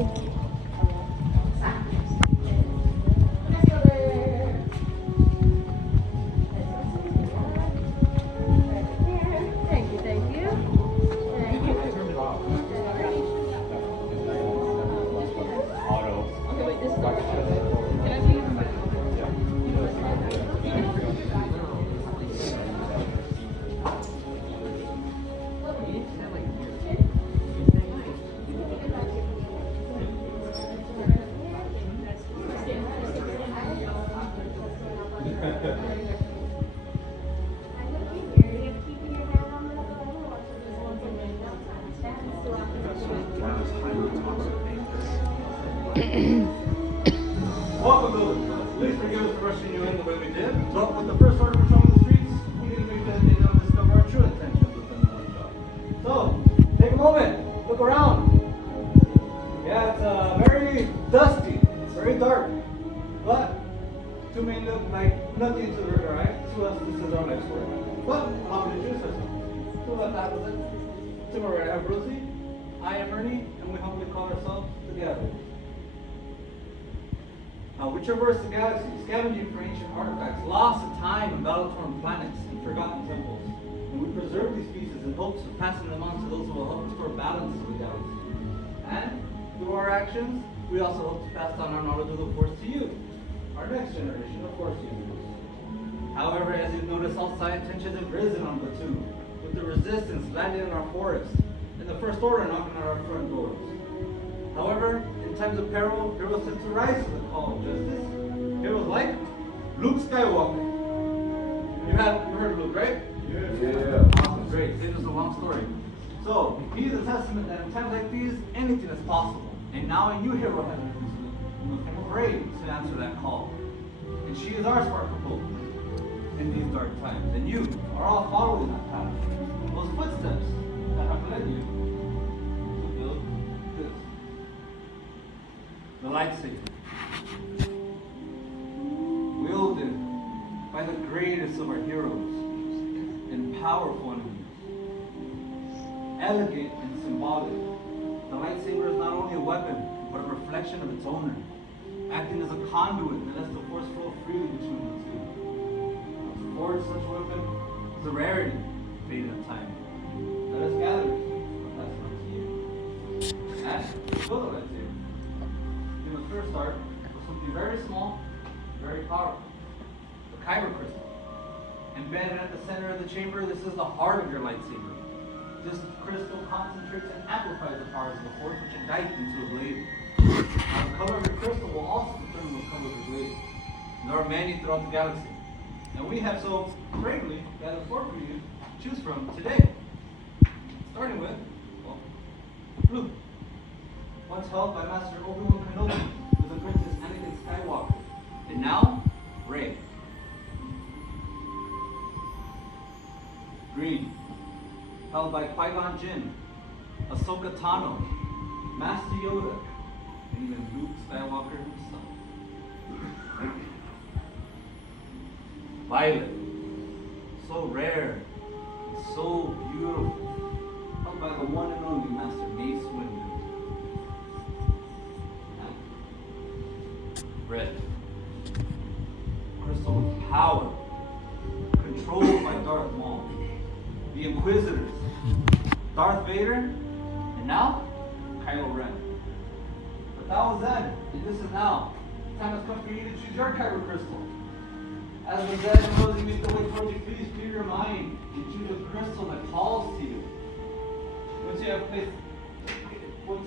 Thank you. Thank you, thank you. Okay, wait, this is can I see Welcome, builders. Please forgive us for rushing you in the way we did, but with the first order patrolling the streets, we need to make sure that they don't discover our true intentions within the workshop. So, take a moment, look around. Yeah, it's very dusty, it's very dark, but to me look like nothing to the river, right? To us, this is our next work. But allow me to introduce ourselves. To left half of it, to my right, I have Rosie, I am Ernie, and we humbly call ourselves the Gatherers. We traverse the galaxy, scavenging for ancient artifacts, lost in time and battle-torn planets and forgotten temples. And we preserve these pieces in hopes of passing them on to those who will help restore balance to the galaxy. And through our actions, we also hope to pass on our knowledge of the Force to you, our next generation of Force users. However, as you've noticed, all science tensions have risen on Batuu, with the resistance landing in our forests, and the First Order knocking at our front doors. However, in times of peril, heroes tend to rise to the call of justice. Heroes like Luke Skywalker. You heard of Luke, right? Yeah. Awesome, great. It's just a long story. So, he's a testament that in times like these, anything is possible. And now a new hero has been risen, who became brave to answer that call. And she is our spark of hope in these dark times. And you are all following that path. Those footsteps that have led you to build this. The lightsaber, wielded by the greatest of our heroes and powerful enemies. Elegant and symbolic, the lightsaber is not only a weapon, but a reflection of its owner, acting as a conduit that lets the Force flow freely between the two. To forge such a weapon is a rarity, faded in time. Let us gather, but that's not to you. And build a lightsaber. You must first start with something very small, very powerful. The Kyber crystal. Embedded at the center of the chamber, this is the heart of your lightsaber. This crystal concentrates and amplifies the powers of the Force, which ignite into a blade. Now, the color of your crystal will also determine the color of the blade. There are many throughout the galaxy. And we have so bravely gathered four for you to choose from today. Starting with, well, blue. Once held by Master Obi-Wan Kenobi with the Princess Anakin Skywalker. And now, Rey. Green. Held by Qui-Gon Jinn, Ahsoka Tano, Master Yoda, and even Luke Skywalker himself. Violet. So rare, and so beautiful. Held by the one and only Master Mace Windu. Red. Crystal of power, controlled by Darth Maul, the Inquisitors, Darth Vader, and now Kylo Ren. But that was then, and this is now. The time has come for you to choose your Kyber crystal. As the Zed and Rosie make the way towards you, please clear your mind and choose a crystal that calls to you. Once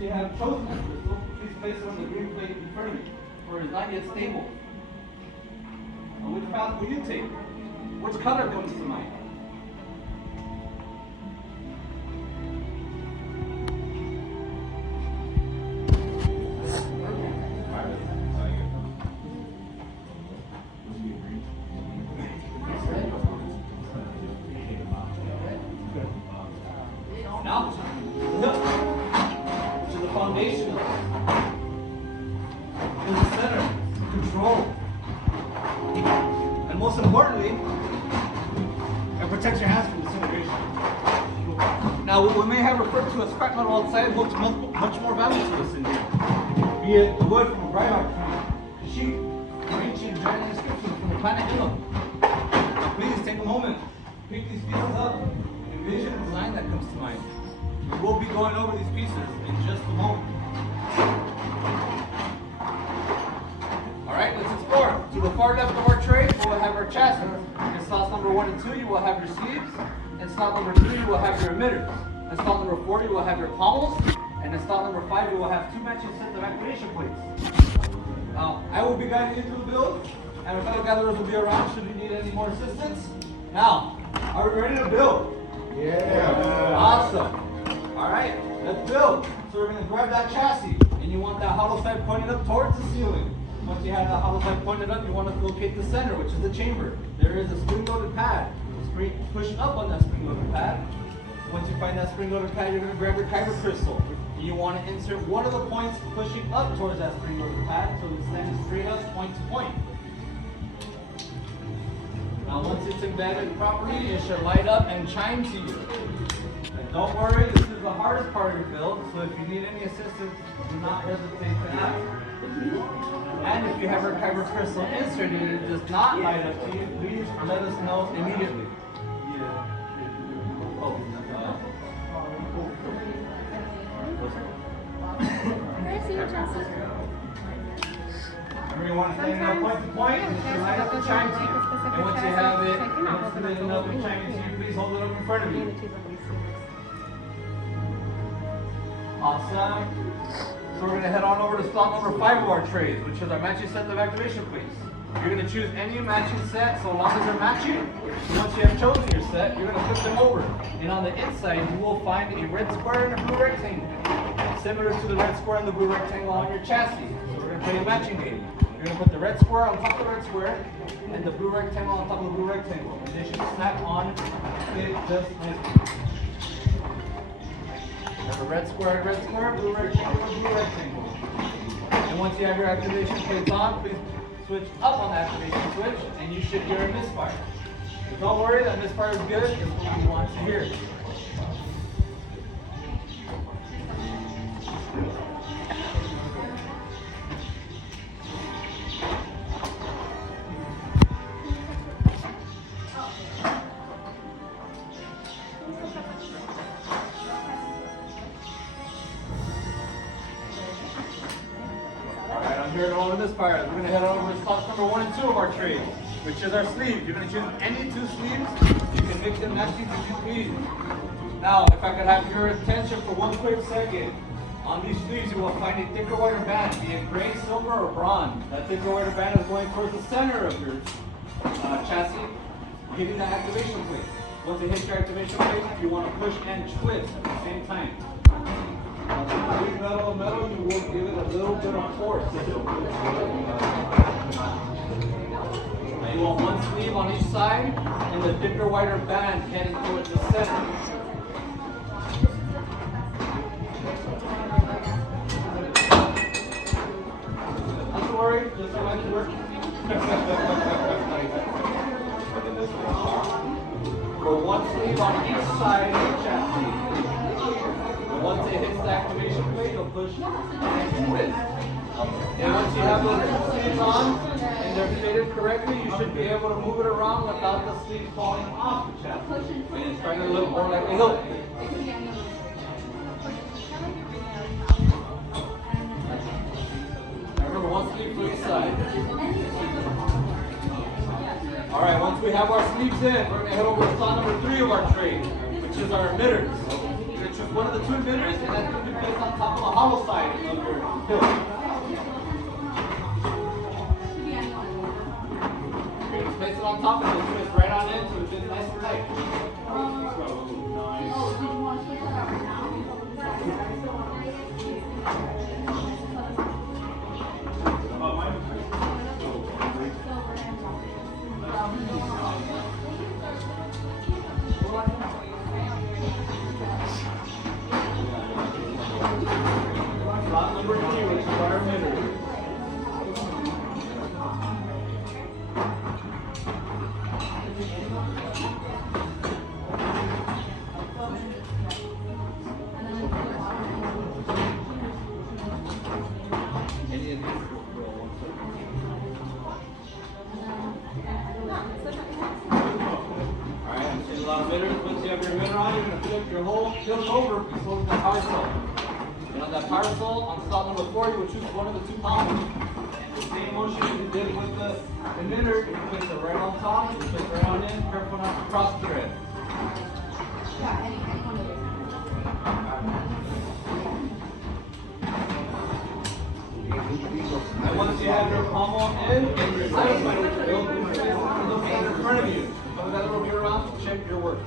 you have chosen that crystal, please place it on the green plate in front of you, for it is not yet stable. And which path will you take? Which color comes to mind? Now, to the foundation of it. In the center, control. And most importantly, it protects your hands from disintegration. Now we will we may have referred to as scrap metal outside holds much more value to us in here. Be it the wood from a bright arc tree, sheep, or ancient giant inscriptions from the planet Hill. Please take a moment, pick these pieces up, envision a design that comes to mind. We will be going over these pieces in just a moment. Alright, let's explore. To the far left of our tray, we will have our chassis. In slots number 1 and 2, you will have your sleeves. In slot number 3, you will have your emitters. In slot number 4, you will have your pommels. And in slot number 5, you will have 2 matching sets of activation plates. Now, I will be guiding you through the build, and our fellow gatherers will be around should you need any more assistance. Now, are we ready to build? Yeah. Awesome. Alright, let's build. So we're going to grab that chassis, and you want that hollow side pointed up towards the ceiling. Once you have that hollow side pointed up, you want to locate the center, which is the chamber. There is a spring-loaded pad. Push up on that spring-loaded pad. Once you find that spring-loaded pad, you're going to grab your kyber crystal. And you want to insert one of the points pushing up towards that spring-loaded pad so it's standing straight up, point to point. Now once it's embedded properly, it should light up and chime to you. And don't worry, this is the hardest part of your build, so if you need any assistance, do not hesitate to ask. And if you have your kyber crystal inserted and it does not light up to you, please let us know immediately. Remember, you want to stand up point to point, and you light up and chime to you. And once you have it, once it's lit up and chiming to you, please hold it up in front of you. Awesome. So we're going to head on over to slot number 5 of our trays, which is our matching set of activation plates. You're going to choose any matching set so long as they're matching. Once you have chosen your set, you're going to flip them over. And on the inside, you will find a red square and a blue rectangle. Similar to the red square and the blue rectangle on your chassis. So we're going to play a matching game. You're going to put the red square on top of the red square and the blue rectangle on top of the blue rectangle. And they should snap on it just like this. Have a red square, blue rectangle, blue rectangle. And once you have your activation plates on, please switch up on the activation switch and you should hear a misfire. But don't worry, that misfire is good. It's what you want to hear. Here on this fire, we're going to head over to slots number 1 and 2 of our trays, which is our sleeve. You're going to choose any 2 sleeves. You can mix and match these if you please. Now, if I could have your attention for one quick second, on these sleeves you will find a thicker wider band, be it gray, silver, or bronze. That thicker wider band is going towards the center of your chassis, hitting the activation plate. Once it hits your activation plate, you want to push and twist at the same time. Between metal and metal, you will give it a little bit of force. Now you want one sleeve on each side and the thicker, wider band heading towards the center. Not to worry, just like to work. For one sleeve on each side of the chassis. Once it hits the activation plate, you'll push and twist. And once you have those 2 sleeves on and they're fitted correctly, you should be able to move it around without the sleeves falling off the chassis. And it's starting to look more like a hilt. Remember, 1 sleeve to each side. Alright, once we have our sleeves in, we're going to head over to slot number 3 of our tray, which is our emitters. Choose one of the 2 emitters, and that's going to be placed on top of the hollow side of your hilt. Place it on top and it'll twist right on in so it fits nice and tight. Slot number 3, which is our emitter. tilt over, you slow that power cell. And on that power cell, on stop number 4, you will choose one of the 2 columns. The same motion as you did with the emitter, you place it right on top, you place it right on in, careful not to cross the thread. And once you have your pommel in, and you're satisfied with your build, look in front of you. Move that little bit around to check your work.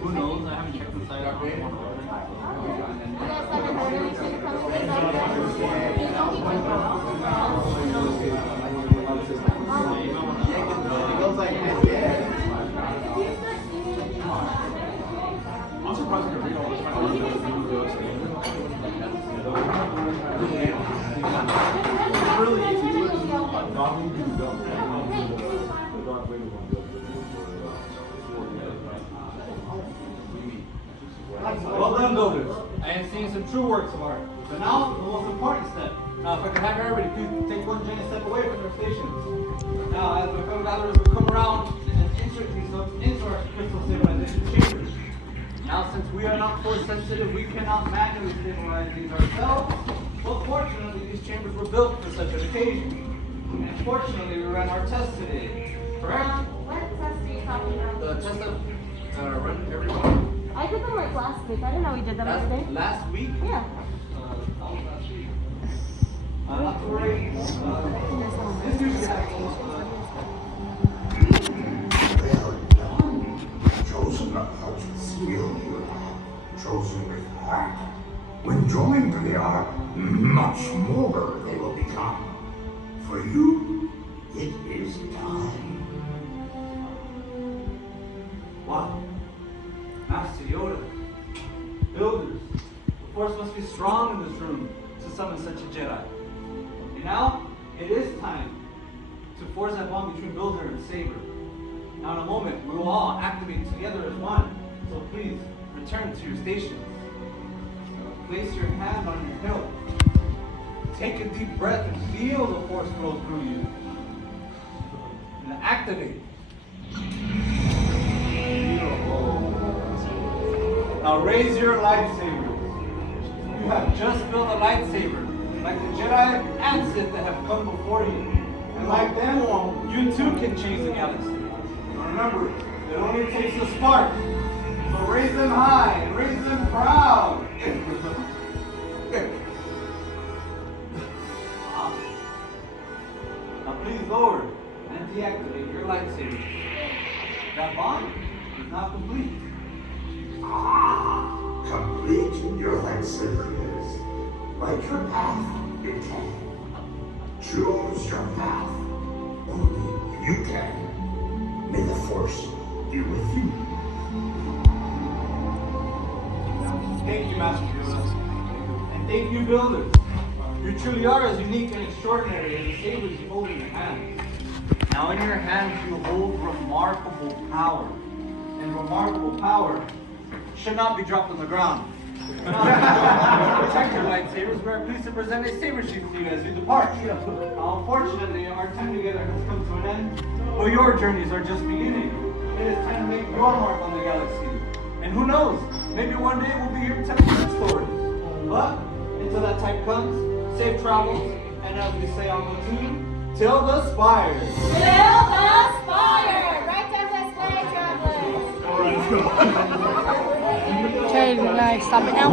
Who knows? I haven't checked the site out. I'm surprised you can read all this. It's really easy. Well done, builders. I am seeing some true works of art. So now, the most important step. Now, if I could have everybody, please take one giant step away from their stations. Now, as my fellow gatherers will come around and insert these into our crystal stabilization chambers. Now, since we are not force sensitive, we cannot manually stabilize these ourselves. But fortunately, these chambers were built for such an occasion. And fortunately, we ran our test today. Correct? What test are you talking about? The test of run every morning. I did them like last week. I didn't know we did them today. Last week? Yeah. Not to worry. This usually happens. Chosen not with skill, chosen with heart. When joined to the art, much more they will become. For you, it is time. What? Master Yoda, Builders, the Force must be strong in this room to summon such a Jedi. And now, it is time to forge that bond between Builder and Saber. Now in a moment, we will all activate together as one. So please, return to your stations. Place your hand on your hilt. Take a deep breath and feel the Force flow through you. And activate. Beautiful. Now raise your lightsabers. You have just built a lightsaber, like the Jedi and Sith that have come before you. And like them, you too can change the galaxy. But remember, it only takes a spark. So raise them high and raise them proud. Now please lower and deactivate your lightsaber. That bond is not complete. Complete your lightsaber is. Like your path, you can. Choose your path. Only you can. May the Force be with you. Thank you, Master Yoda. And thank you, Builders. You truly are as unique and extraordinary as the sabers you hold in your hands. Now in your hands you hold remarkable power. And remarkable power should not be dropped on the ground. Protect your lightsabers. We are pleased to present a saber sheath to you as you depart. Now, unfortunately, our time together has come to an end, but your journeys are just beginning. It is time to make your mark on the galaxy. And who knows, maybe one day we'll be here to tell your stories. But until that time comes, safe travels, and as we say on Platoon, till the spires. Till the spire! Right down this way, travelers! Okay, guys, stop it now.